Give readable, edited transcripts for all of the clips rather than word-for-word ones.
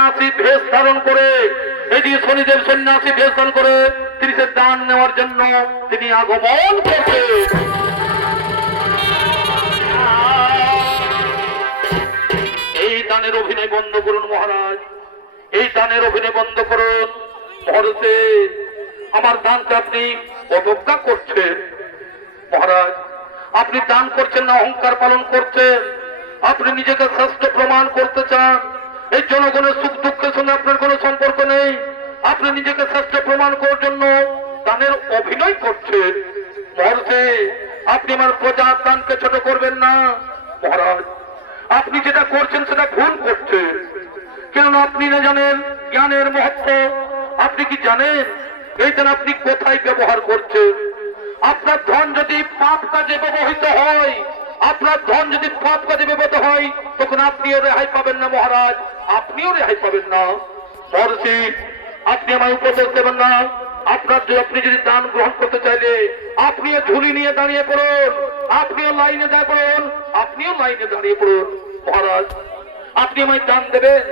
সন্ন্যাসী ভেষ ধারণ করে, এই যে শনিদেব সন্ন্যাসী ভেষ ধারণ করে তিনি সে দান নেওয়ার জন্য তিনি আগমন করছে। এই দানের অভিনয় বন্ধ করুন মহারাজ, এই দানের অভিনয় বন্ধ করুন। মহারাজে আমার দানকে আপনি অবজ্ঞা করছেন। মহারাজ আপনি দান করছেন না অহংকার পালন করছেন, আপনি নিজেকে শ্রেষ্ঠ প্রমাণ করতে চান। এই জনগণের সুখ দুঃখের সঙ্গে আপনার কোনো সম্পর্ক নেই, আপনি নিজেকে শ্রেষ্ঠ প্রমাণ করার জন্য দানের অভিনয় করছেন। মহারাজে আপনি আমার প্রজার দানকে ছোট করবেন না। মহারাজ আপনি যেটা করছেন সেটা ভুল করছেন, কেননা আপনি না জানেন জ্ঞানের মহত্ব। আপনি কি জানেন এই দান আপনি কোথায় ব্যবহার করছেন? আপনার ধন যদি পাপ কাজে ব্যবহৃত হয়, আপনার ধন যদি পাপ কাজে ব্যবহৃত হয়, তখন আপনিও রেহাই পাবেন না মহারাজ, আপনিও রেহাই পাবেন না। মহর্ষি আপনি আমার উপদেশ দেবেন না। আপনি যদি দান গ্রহণ করতে চাইলে আপনিও ঝুলি নিয়ে দাঁড়িয়ে পড়ুন, আপনিও লাইনে দাঁড়িয়ে পড়ুন, আপনিও লাইনে দাঁড়িয়ে পড়ুন। মহারাজ আপনি আমায় দান দেবেন,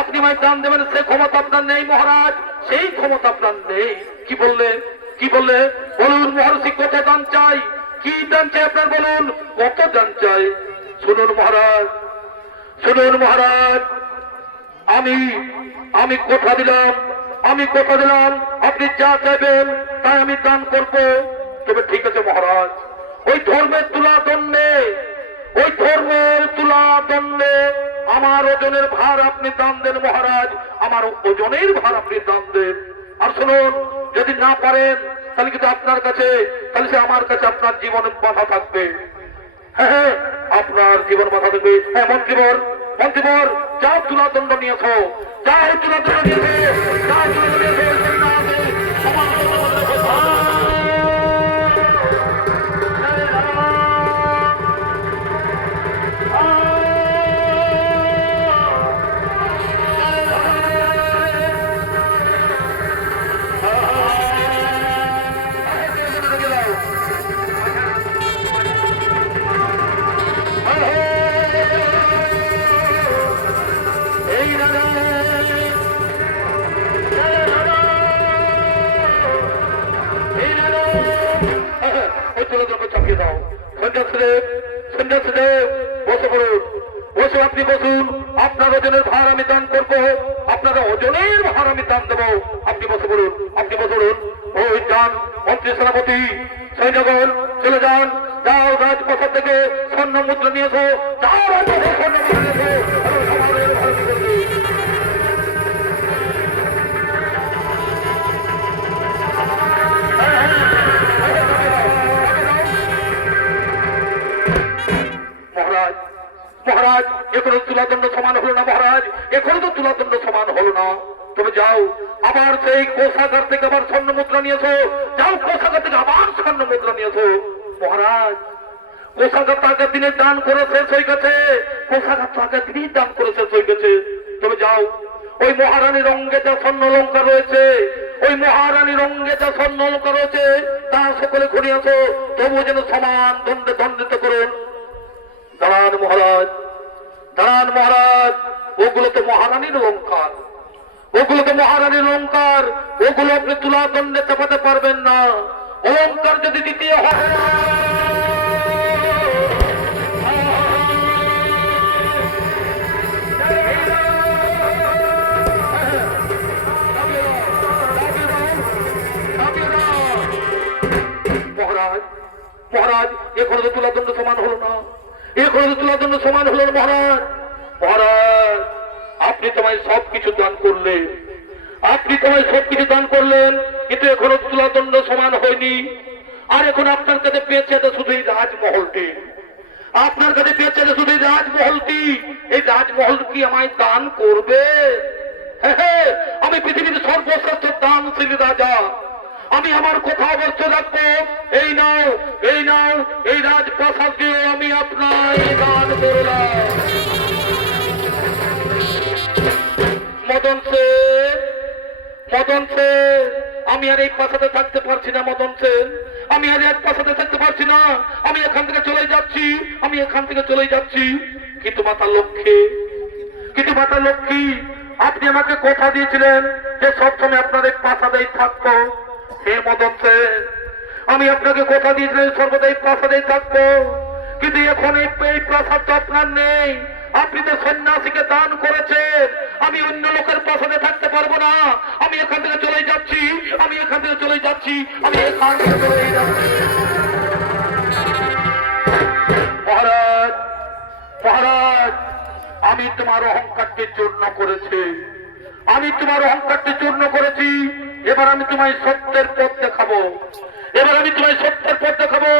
আপনি আমায় দান দেবেন, সে ক্ষমতা আপনার নেই মহারাজ, সেই ক্ষমতা আপনার নেই। কি বললেন, কি বললে? বলুন মহর্ষি কত দান চাই, কি দান চাই আপনার বলুন, কত দান চাই? শুনুন মহারাজ, শুনুন মহারাজ, আমি কথা দিলাম, আমি কথা দিলাম আপনি যা চাইবেন তাই আমি দান করব। তবে ঠিক আছে মহারাজ, ওই ধর্মের তুলা দণ্ডে, ওই ধর্মের তুলা দণ্ডে আমার ওজনের ভার আপনি দাম দেন মহারাজ, আমার ওজনের ভার আপনি দাম দেন। আর শুনুন, যদি না পারেন তাহলে কিন্তু আপনার কাছে, তাহলে সে আমার কাছে আপনার জীবনে বাধা থাকবে। হ্যাঁ হ্যাঁ, আপনার জীবন বাধা থাকবে। হ্যাঁ মন্ত্রীবর, মন্ত্রীবর যাও তুলা দণ্ড নিয়ে আসো, যাও তুলা দণ্ড নিয়ে আসো, যাও তুলা দণ্ড নিয়ে আসো। আপনি বসুন, আপনার ওজনের ভার আমি দান করবো, আপনার ওজনের ভার আমি দান দেবো। আপনি বসে বলুন, আপনি বসে বলুন। ওই যান মন্ত্রী সেনাপতি সৈন্যগণ চলে যান, যাও রাজপ্রাসাদ থেকে স্বর্ণ মুদ্রা নিয়ে এসো, যাও রাজপ্রাসাদ স্বর্ণ মুদ্রা নিয়ে এসো। মহারাজ, মহারাজ এখনো তুলাদণ্ড সমান হলো না মহারাজ, এখনো তো তুলাদণ্ড সমান হলো না। তবে যাও আবার সেই কোষাগার থেকে আবার স্বর্ণ মুদ্রা নিয়েছো, যাও কোষাগার থেকে আবার স্বর্ণ মুদ্রা নিয়েছো। মহারাজ কোষাগার তো আগের দিনে দান করে শেষ হয়ে গেছে, কোষাগার তো আগের দিনই দান করে শেষ হয়ে গেছে। তবে যাও ওই মহারানীর অঙ্গে যা স্বর্ণ অলঙ্কার রয়েছে, ওই মহারানীর অঙ্গে যা স্বর্ণ অলঙ্কার রয়েছে তা সকলে ঘুরে আসো, তবুও যেন সমান দণ্ডে দণ্ডিত করুন। দাঁড়ান মহারাজ, দাঁড়ান মহারাজ, ওগুলো তো মহারানীর অলঙ্কার, ওগুলো তো মহারানীর অলঙ্কার, ওগুলো আপনি তুলা দণ্ডে চাপাতে পারবেন না। অলঙ্কার যদি দ্বিতীয় হয় মহারাজ, মহারাজ এখনো তো তুলাদণ্ড সমান হলো না, এখনো তো তুলাদণ্ড সমান হলো না মহারাজ। মহারাজ আপনি তোমায় সবকিছু দান করলেন, আপনি তোমায় সবকিছু দান করলেন, কিন্তু এখনো তুলাদণ্ড সমান হয়নি। আর এখন আপনার কাছে পেয়েছে শুধু এই রাজমহলটি, আপনার কাছে পেয়েছে শুধু এই রাজমহলটি। এই রাজমহল কি আমায় দান করবে? হ্যাঁ, আমি পৃথিবীর সর্বশ্রেষ্ঠ দানশীল রাজা, আমি আমার কথা অবশ্য রাখবো। এই নাও, এই নাও, এই রাজপ্রাসাদকে আমি আপনার দান করলাম। মদন সেন, মদন সেন, আমি আর এই প্রাসাদে থাকতে পারছি না মদন সেন, আমি আর এক প্রাসাদে থাকতে পারছি না, আমি এখান থেকে চলে যাচ্ছি, আমি এখান থেকে চলে যাচ্ছি। কিন্তু মাতা লক্ষ্মী, কিন্তু মাতা লক্ষ্মী, আপনি আমাকে কথা দিয়েছিলেন যে সবসময় আপনাদের প্রাসাদেই থাকবো। হে মদন সেন, আমি আপনাকে কথা দিয়েছিলাম সর্বদাই প্রাসাদেই থাকবো, কিন্তু এখন এই প্রাসাদ তো আপনার নেই। আপনি তো সন্ন্যাসীকে দান করেছেন। আমি অন্য লোকের প্রাসাদে থাকতে পারবো না। আমি এখান থেকে চলে যাচ্ছি, আমি এখান থেকে চলে যাচ্ছি, আমি এখান থেকে চলে যাচ্ছি। মহারাজ, মহারাজ, আমি তোমার অহংকারকে চূর্ণ করেছি, আমি তোমার অহংকারকে চূর্ণ করেছি। এবার আমি তোমায় সত্যের পথ দেখাবো, এবার আমি তোমায় সত্যের পথ দেখাবো।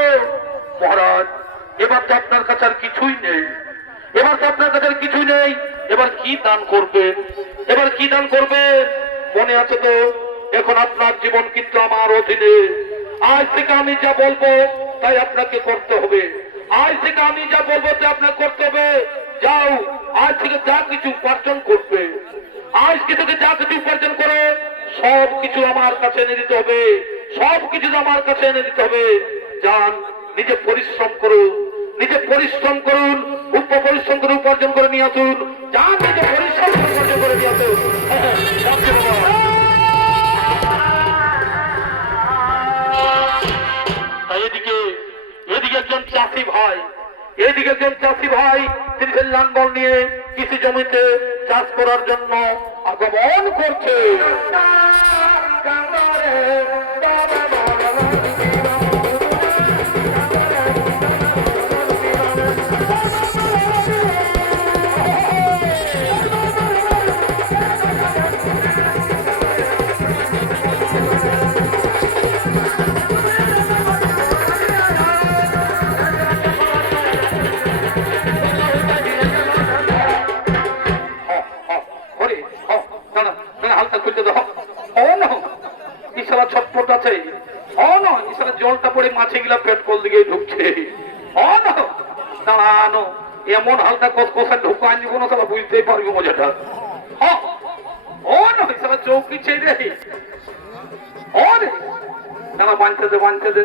মহারাজ, এবার তো আপনার কাছে আর কিছুই নেই, এবার তো আপনার কাছে আর কিছুই নেই। এবার কি দান করবেন, এবার কি দান করবেন? মনে আছে তো, এখন আপনার জীবন কিন্তু আমার অধীনে। আজ থেকে আমি যা বলবো তাই আপনাকে করতে হবে, আজ থেকে আমি যা বলবো তাই আপনাকে করতে হবে। যাও, আজ থেকে যা কিছু উপার্জন করবে, আজ থেকে যা কিছু উপার্জন করে সব কিছু আমার কাছে এনে দিতে হবে, সব কিছু আমার কাছে এনে দিতে হবে। যান, নিজে পরিশ্রম করুন, নিজে পরিশ্রম করুন, পরিশ্রম করে উপার্জন করে নিয়ে আসুন। যান, নিজে পরিশ্রম করে উপার্জন করে নিয়ে আসুন। এদিকে এদিকে একজন চাষি ভাই, এদিকে একজন চাষি ভাই তিনি লাঙ্গল নিয়ে কৃষি জমিতে চাষ করার জন্য আগমন করছে। জলটা পড়ে মাছে গিলা পেট কল দিকে ঢুকছে। দাঁড়ানো, এমন হালকা কষা ঢুকা আনবো না, সালা বুঝতেই পারবি মজাটা। চৌকি ছেড়ে দাঁড়া, বাঁধতে দে, বাঁধতে দে।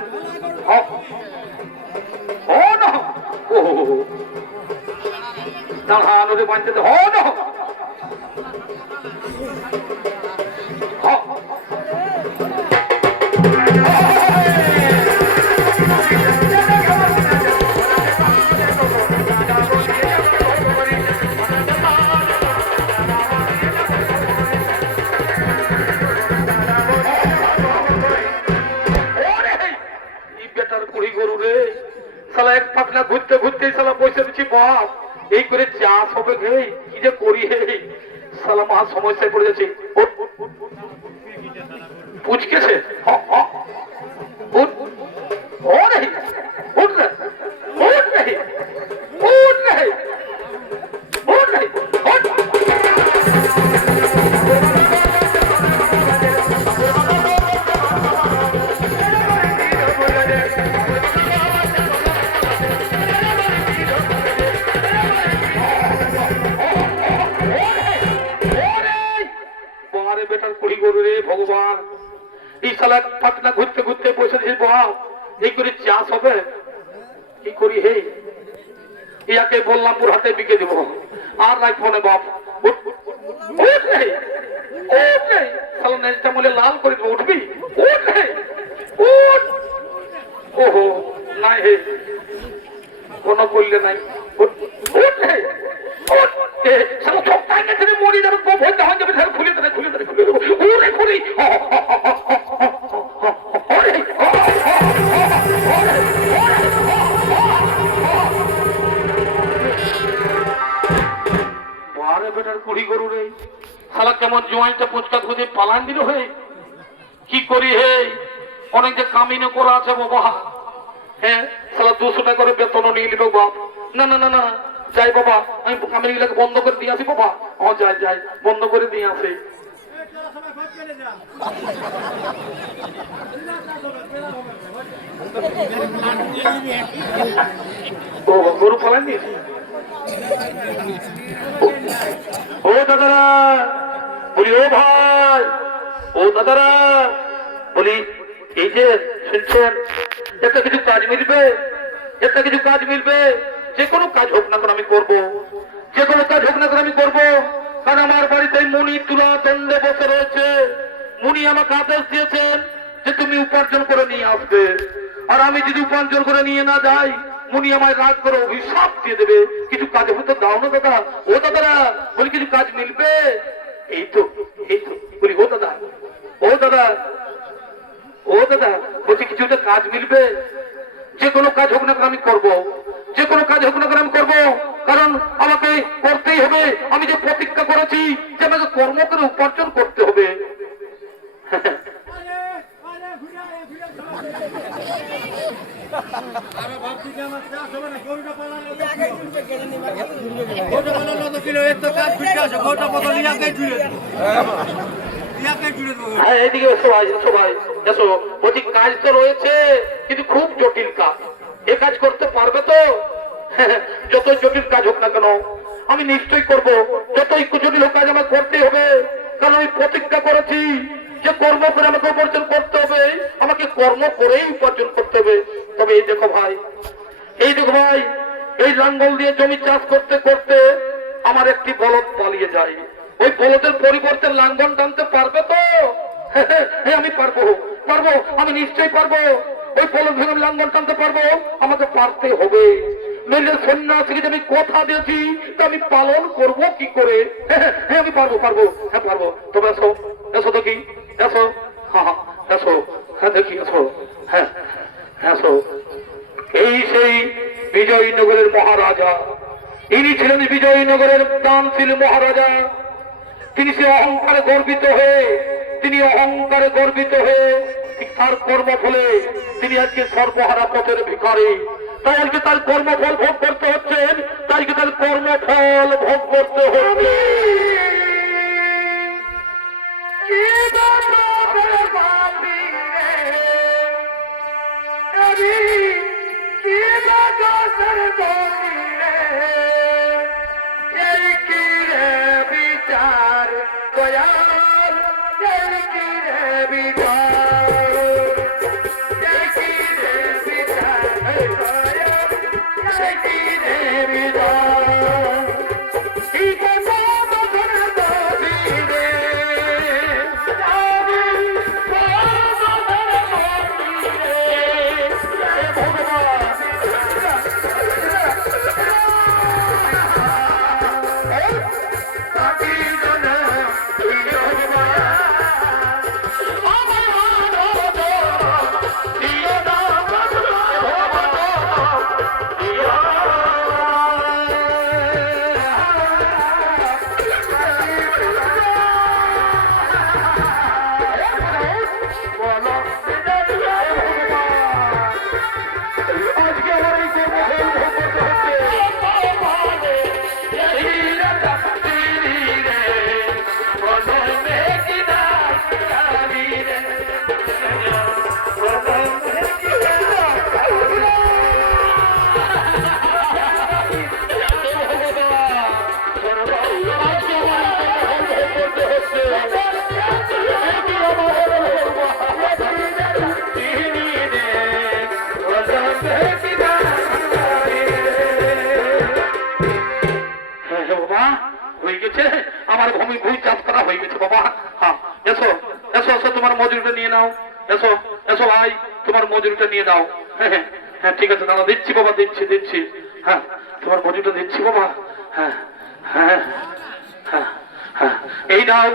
দাঁড়ানো রে, বাঁধতে দে। এক পাতলা ঘুরতে ঘুরতে সালা বসে দিচ্ছি, বাপ এই করে চাষ হবে গে, কি যে করি হে, সালা মহা সমস্যায় পড়ে যাচ্ছি। পুচকেছে ভগবান, এই সালা পাতলা ঘুরতে ঘুরতে বসে দিয়েছে, বাপ এই করে চাষ হবে, কি করি হে? ইয়াকে বললাম পুরহাটে বিকে দিব, আর রাখবো না বাপ। লাল করে দেবো, উঠবি? ওহো নাই হে, কোন করলে নাই। মরি যাবে, খুলে দেবে, খুলে দেবে, খুলে দেবো। বেটার কুড়ি গরু রে, শালা কেমন জোয়াইটা পুচকা খুঁজে পালান দিল হে, কি করি হে? অনেক যে কামিনে করা আছে বাবা। হ্যাঁ, শালা 200 টাকা করে বেতনও নিয়ে নিল বাপ। না না না না, যাই বাবা, আমি কামিনি গুলাকে বন্ধ করে দিয়ে আসি বাবা। যাই যাই, বন্ধ করে দিয়ে আসি। ও গরু পালান নি? ও দাদারা বলি, ও ভাই, ও দাদারা বলি, এই যে শুনছেন, একটা কিছু কাজ মিলবে, একটা কিছু কাজ মিলবে, যে কোনো কাজ হোক না কেন আমি করবো, যে কোনো কাজ হোক না কেন আমি করবো। কারণ আমার বাড়িতে মুনি তুলা দণ্ডে বসে রয়েছে। মুনি আমাকে আদেশ দিয়েছেন যে তুমি উপার্জন করে নিয়ে আসবে, আর আমি যদি উপার্জন করে নিয়ে না যাই মুনি আমায় রাগ করে অভিশাপ দিয়ে দেবে। কিছু কাজ হতে দাও না দাদা। ও দাদারা বলি কিছু কাজ মিলবে? এই তো বলি ও দাদা, ও দাদা, ও দাদা বলছি কিছু একটা কাজ মিলবে? যে কোনো কাজ হোক না কেন আমি করবো, যে কোনো কাজ হোক না কেন আমি করবো, কারণ আমাকে করতেই হবে। আমি যে প্রতিজ্ঞা করেছি যে আমাকে কর্ম করে উপার্জন করতে হবে। হ্যাঁ এদিকে এসো ভাই, এসো ভাই, এসো। বলছি কাজ তো রয়েছে কিন্তু খুব জটিল কাজ। এ কাজ করতে পারবে তো? যত জটিল কাজ হোক না কেন আমি নিশ্চয়ই করব। যতই জটিল কাজ আমাকে করতে হবে, কারণ আমি প্রতিজ্ঞা করেছি যে কর্ম করে আমাকে উপার্জন করতে হবে, আমাকে কর্ম করেই উপার্জন করতে হবে। তবে এই দেখো ভাই, এই দেখো ভাই, এই লাঙ্গল দিয়ে জমি চাষ করতে করতে আমার একটি বলদ পালিয়ে যায়। ওই বলদের পরিবর্তে লাঙ্গল টানতে পারবে তো? হ্যাঁ আমি পারবো, পারবো, আমি নিশ্চয়ই পারবো। ওই বলদ ভেঙে লাঙ্গল টানতে পারবো, আমাকে পারতে হবে। নইলে সন্ন্যাসীকে আমি কথা দিয়েছি তা আমি পালন করব কি করে? হ্যাঁ আমি পারবো, পারবো, হ্যাঁ পারবো। তবে এসো, এসো দেখি, এসো, হ্যাঁ এসো, হ্যাঁ দেখি এসো, হ্যাঁ এসো। এই সেই বিজয়নগরের মহারাজা, ইনি ছিলেন বিজয়নগরের দানশীল মহারাজা। তিনি সে অহংকারে গর্বিত হয়ে, তিনি অহংকারে গর্বিত হয়ে তার কর্মফলে তিনি আজকে সর্বহারা পথের ভিখারি। তাই আজকে তার কর্মফল ভোগ করতে হচ্ছে, তাই তার কর্মফল ভোগ করতে হবে। বিচার দয়াল আমার ভূমি ভূমি চাষ করা হয়ে গেছে বাবা। হ্যাঁ এসো, এসো, এসো, তোমার মজুরিটা নিয়ে নাও। এসো, এসো ভাই, তোমার মজুরিটা নিয়ে নাও। হ্যাঁ হ্যাঁ ঠিক আছে দাদা, দিচ্ছি বাবা, দিচ্ছি দিচ্ছি। হ্যাঁ তোমার মজুরিটা দিচ্ছি বাবা। হ্যাঁ হ্যাঁ হ্যাঁ হ্যাঁ এই নাও,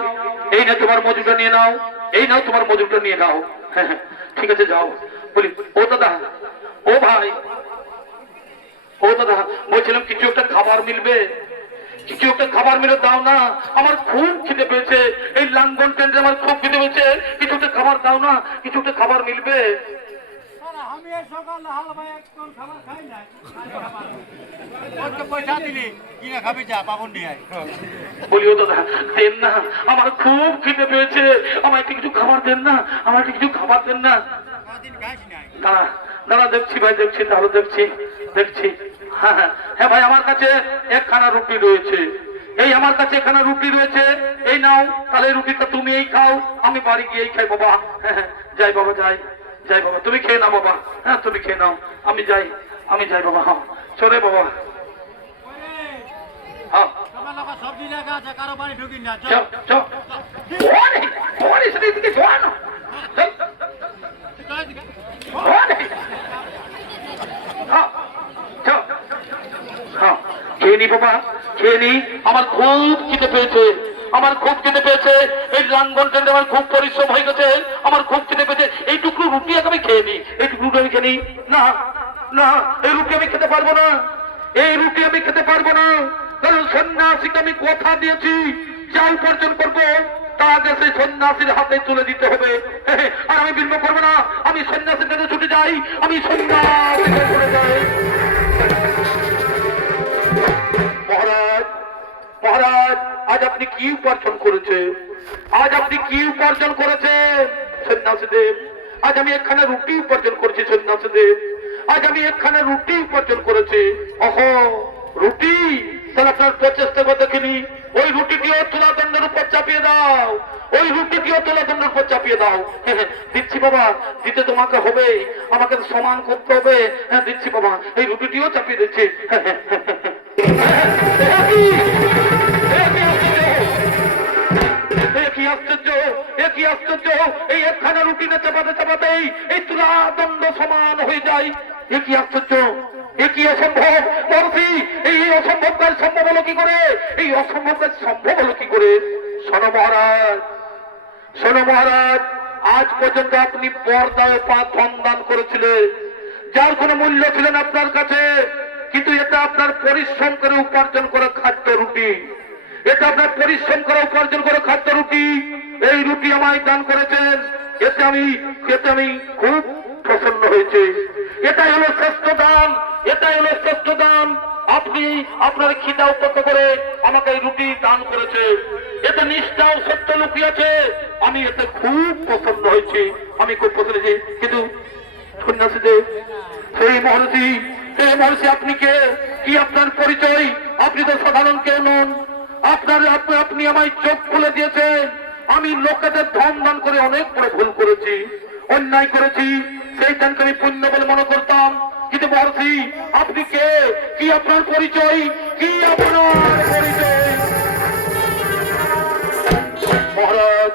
এই না তোমার মজুরিটা নিয়ে নাও, এই নাও তোমার মজুরিটা নিয়ে নাও। হ্যাঁ হ্যাঁ ঠিক আছে যাও। বলি ও দাদা, ও ভাই, ও দাদা বলছিলাম কিছু একটা খাবার মিলবে, কিছু একটা খাবার মিলে দাও না, আমার খুব খিদে পেয়েছে। এই লাঙ্গল টেন্ডে আমার খুব খিদে পেয়েছে, কিছু একটা খাবার দাও না, কিছু একটা খাবার মিলবে। আমি এই সকাল হাল ভাই একদম খাবার খাই না, পয়সা দিলি কিনা খাবি যা পাবন দিয়ে। বলিও দাদা দেন না, আমার খুব খিদে পেয়েছে, আমার কিছু খাবার দেন না, আমার কিছু খাবার দেন না। দাঁড়া দাঁড়া, দেখছি ভাই, দেখছি, তাহলে দেখছি দেখছি। হ্যাঁ হ্যাঁ হ্যাঁ ভাই, আমার কাছে একখানা রুটি রয়েছে, এই আমার কাছে একখানা রুটি রয়েছে, এই নাও। তাহলে এই রুটিটা তুমি এই খাও, আমি বাড়ি গিয়ে এই খাই বাবা। হ্যাঁ হ্যাঁ যাই বাবা, যাই যাই বাবা, তুমি খেয়ে নাও বাবা। হ্যাঁ তুমি খেয়ে নাও, আমি যাই, আমি যাই বাবা। হ্যাঁ চলে বাবা। হ্যাঁ লোক সবজি লেখা আছে কারো বাড়ি ঢুকি না চল চল কোন এসে দিকে জোয়ান চল কোন হ্যাঁ চল হ্যাঁ খেয়ে নি বাবা খেয়ে নি আমার খুব খিদে পেয়েছে আমার খুব খিদে পেয়েছে এই রানগঞ্জ আমার খুব পরিশ্রম হয়ে গেছে আমার খুব খিদে পেয়েছে এই টুকরো রুটি আমি খেয়ে নি এই টুকরো রুটি আমি খেয়ে নি না না এই রুটি আমি খেতে পারবো না এই রুটি আমি খেতে পারবো না কারণ সন্ন্যাসীকে আমি কথা দিয়েছি যা উপার্জন করবো তা আগে সেই সন্ন্যাসীর হাতে তুলে দিতে হবে আর আমি বিলম্ব করবো না আমি সন্ন্যাসীর কাছে ছুটে যাই আমি সন্ন্যাসীর কাছে ছুটে যাই মহারাজ মহারাজ আজ আপনি কি উপার্জন করেছে আজ আপনি কি উপার্জন করেছে সন্ন্যাসীদেব আজ আমি একখানা রুটি উপার্জন করেছি সন্ন্যাসীদেব আজ আমি একখানা রুটি উপার্জন করেছি অহো রুটি তাহলে আপনার প্রচেষ্টা করে দেখিনি ওই রুটিটিও তুলাদণ্ডের উপর চাপিয়ে দাও ওই রুটিটিও তুলাদণ্ডের উপর চাপিয়ে দাও দিচ্ছি বাবা দিতে তোমাকে হবে আমাকে সমান করতে হবে হ্যাঁ দিচ্ছি বাবা এই রুটিটিও চাপিয়ে দিচ্ছি কি আশ্চর্য এই একখানা রুটিনে চাপাতে চাপাতেই এই তুলাদণ্ড সমান হয়ে যায় এ কি আশ্চর্য এ কি অসম্ভব মহর্ষি এই অসম্ভব কাজ সম্ভব হলো কি করে এই অসম্ভব কাজ সম্ভব হলো কি করে শোনো মহারাজ আজ পর্যন্ত আপনি পর্দায় পা ধন দান করেছিলেন যার কোনো মূল্য ছিলেন আপনার কাছে কিন্তু এটা আপনার পরিশ্রম করে উপার্জন করা খাদ্য রুটি এটা আপনার পরিশ্রম করে উপার্জন করে খাদ্য রুটি এই রুটি আমায় দান করেছেন এতে আমি খুব প্রসন্ন হয়েছে এটাই হলো শ্রেষ্ঠ দান এটাই হলো শ্রেষ্ঠ দান আপনি আপনার খিদা উপেক্ষা করে আমাকে এই রুটি দান করেছে এতে নিষ্ঠা ও সত্য লুকিয়েছে আমি এতে খুব প্রসন্ন হয়েছি আমি খুব পছন্দ হয়েছি কিন্তু সন্ন্যাসীদেব সেই মহর্ষি আপনি কে কি আপনার পরিচয় আপনি তো সাধারণ কেউ নন আপনি আমায় চোখ খুলে দিয়েছেন আমি লোকেদের ধন দান করে অনেক বড় ভুল করেছি অন্যায় করেছি সেই দানকে আমি পুণ্য বলে মনে করতাম কিন্তু মহর্ষি আপনি কে কি আপনার পরিচয় কি আপনার পরিচয় মহারাজ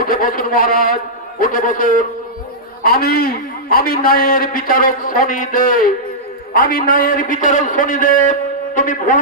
উঠে বসুন মহারাজ উঠে বসুন আমি ন্যায়ের বিচারক শনিদেব তুমি ভুল